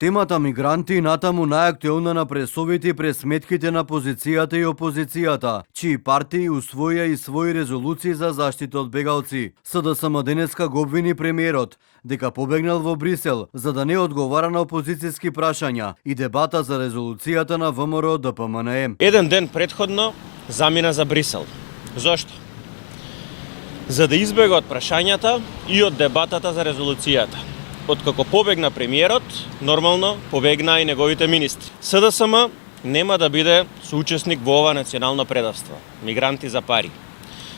Темата мигранти натаму најактуелна на пресовите през сметките на позицијата и опозицијата, чии партии усвоја и своји резолуции за заштита од бегалци. СДСМ денеска го обвини премиерот дека побегнал во Брисел за да не одговара на опозицијски прашања и дебата за резолуцијата на ВМРО ДПМНЕ. Еден ден предходно замина за Брисел. Зошто? За да избега од прашањата и од дебатата за резолуцијата. Откако побегна премиерот, нормално побегна и неговите министри. СДСМ нема да биде соучесник во ова национално предавство. Мигранти за пари.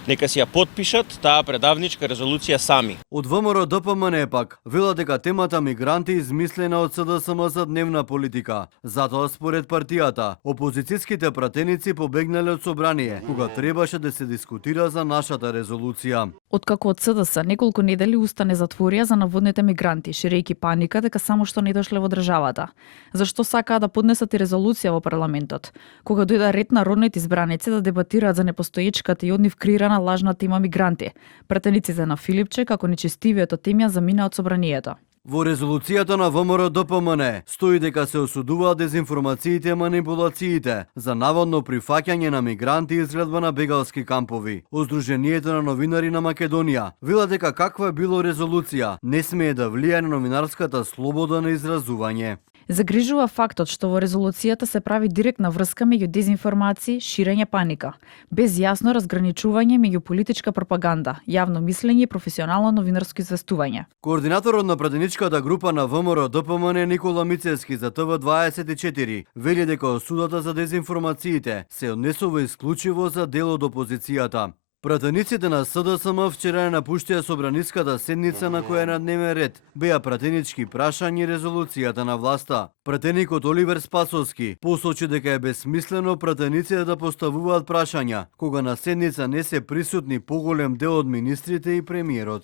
Нека си ја потпишат таа предавничка резолуција сами. Од ВМРО ДПМНЕ пак велат дека темата мигранти измислена од СДСМ за дневна политика. Затоа според партијата, опозицијските пратеници побегнале од собрание, кога требаше да се дискутира за нашата резолуција. Откако од СДС неколку недели уста не затворија за наводните мигранти, ширејќи паника дека само што не дошле во државата. Зашто сакаа да поднесат и резолуција во парламентот? Кога дојде ред на родните избраници да дебатираат за непостоечката и од нив креирана лажна тема мигранти, пратениците на Филипче како нечестивиот темја замина од собранието. Во резолуцијата на ВМРО ДПМНЕ стои дека се осудуваат дезинформациите и манипулациите за наводно прифаќање на мигранти и изградба на бегалски кампови. Сдруженијето на новинари на Македонија вела дека каква било резолуција не смее да влијае на новинарската слобода на изразување. Загрижува фактот што во резолуцијата се прави директна врска меѓу дезинформации, ширење паника, без јасно разграничување меѓу политичка пропаганда, јавно мислење и професионално новинарско известување. Координаторот на пратеничката група на ВМРО ДПМНЕ Никола Мицевски за ТВ24 вели дека осудата за дезинформациите се однесува исклучиво за дел од опозицијата. Пратениците на СДСМ вчера не напуштија собраниската седница на која на дневен ред беа пратенички прашања и резолуцијата на власта. Пратеникот Оливер Спасовски посочи дека е бесмислено пратениците да поставуваат прашања кога на седница не се присутни поголем дел од министрите и премиерот.